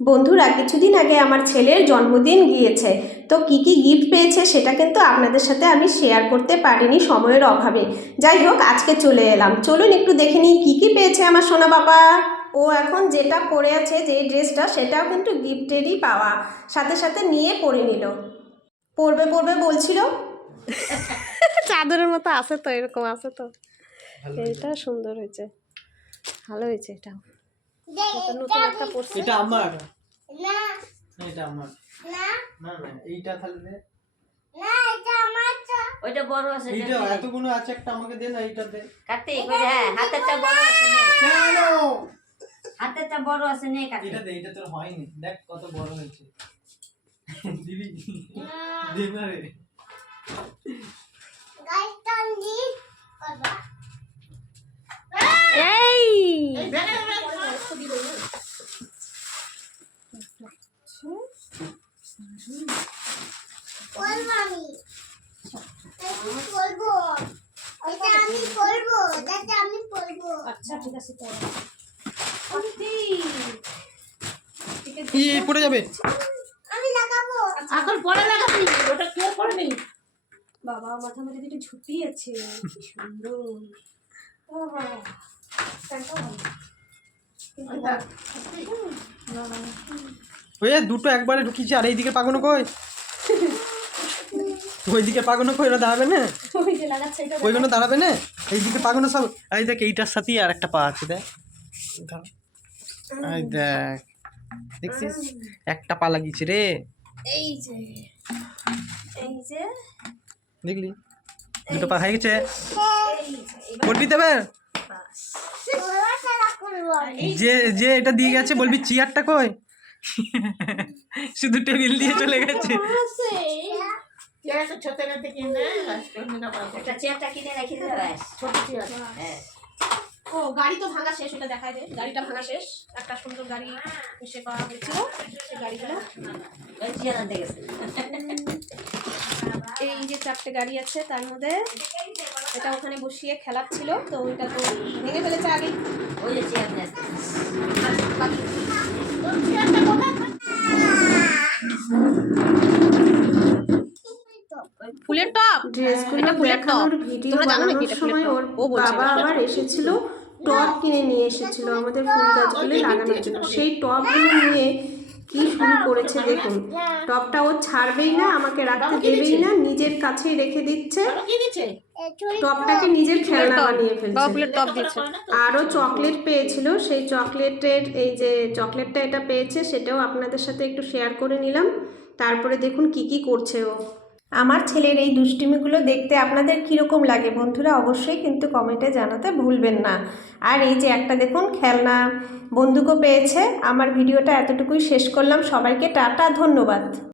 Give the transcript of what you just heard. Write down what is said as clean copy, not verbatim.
বন্ধুরা, কিছুদিন আগে আমার ছেলের জন্মদিন গিয়েছে। তো কি কি গিফট পেয়েছে সেটা কিন্তু আপনাদের সাথে আমি শেয়ার করতে পারিনি সময়ের অভাবে। যাই হোক, আজকে চলে এলাম, চলুন একটু দেখে নিই কী কী পেয়েছে আমার সোনা বাবা। ও এখন যেটা পরে আছে, যেই ড্রেসটা, সেটাও কিন্তু গিফটেরই পাওয়া, সাথে সাথে নিয়ে পরে নিল। পরবে পরবে বলছিল। চাদরের মতো আছে তো, এরকম আছে তো। এটা সুন্দর হয়েছে, ভালো হয়েছে। এটাও নতুন একটা পরছে। এটা আমার না, এটা আমার না, না না এইটা তাহলে দে না, এটা আমার তো ওইটা বড় আছে, এইটা এতগুলো আছে, একটা আমাকে দে না, এইটা দে কার্তিক। ওই যে হ্যাঁ, হাতেরটা বড় আছে নে, কেন হাতেরটা বড় আছে নে কার্তিক। এটা দে, এটা তোর হয়নি, দেখ কত বড় হয়েছে। দিবি দে না রে, গাইটা নি বাবা। এই আচ্ছা ঠিক আছে, কি পড়ে যাবে? এখন পরে লাগাবি, ওটা কেউ পরে নেই। বাবা, মাথা মধ্যে একটু ঝুঁকি আছে, কি সুন্দর। ওই দুটো একবারে ঢুকিয়েছি, আর এইদিকে পাগনো কই? ওইদিকে পাগনো কই? ওরা দাঁড়াবে না, ওইগুলো দাঁড়াবে না, এইদিকে পাগনো সব। এই দেখ, এইটার সাথেই আর একটা পা আছে, দেখ। এই দেখ, দেখছিস একটা পা লাগিয়েছে রে। এই যে, এই যে দেখলি, দুটো পা হয়ে গেছে। বলবি তবে যে যে এটা দিয়ে গেছে, বলবি চেয়ারটা কই? শুধু টেবিল দিয়ে চলে গেছে। চেয়ারটা কিনে রেখে দেবে, ছোট চেয়ার। হ্যাঁ, ও গাড়ি তো ভাঙা শেষ, ওটা দেখায় দে। গাড়িটা ভাঙা শেষ, একটা সুন্দর গাড়ি এসে পাওয়া হয়েছিল, সেই গাড়িগুলো। ওই চেয়ার আনতে গেছে। এই যে 4টে গাড়ি আছে, তার মধ্যে এটা ওখানে বসিয়ে খেলাচ্ছিল, তো ওইটা তো ভেঙে ফেলেছে আগেই। ওই যে চেয়ার নিয়ে আসছে। ফুলের টপ, ড্রেসগুলো দেখানোর ভিডিও বানানোর সময় ওর বাবা আবার এসেছিল, টব কিনে নিয়ে এসেছিল আমাদের ফুল গাছগুলো লাগানোর জন্য। সেই টবগুলো নিয়ে কি শুরু করেছে দেখুন। টবটা ও ছাড়বেই না, আমাকে রাখতে দেবেই না, নিজের কাছেই রেখে দিচ্ছে। টবটাকে নিজের খেলনা বানিয়ে ফেলছে। আরও চকলেট পেয়েছিল, সেই চকলেটের, এই যে চকলেটটা এটা পেয়েছে, সেটাও আপনাদের সাথে একটু শেয়ার করে নিলাম। তারপরে দেখুন কি কি করছে ও। আমার ছেলের এই দুষ্টিমিগুলো দেখতে আপনাদের কীরকম লাগে বন্ধুরা, অবশ্যই কিন্তু কমেন্টে জানাতে ভুলবেন না। আর এই যে একটা দেখুন খেলনা বন্দুকও পেয়েছে। আমার ভিডিওটা এতটুকুই শেষ করলাম, সবাইকে টাটা, ধন্যবাদ।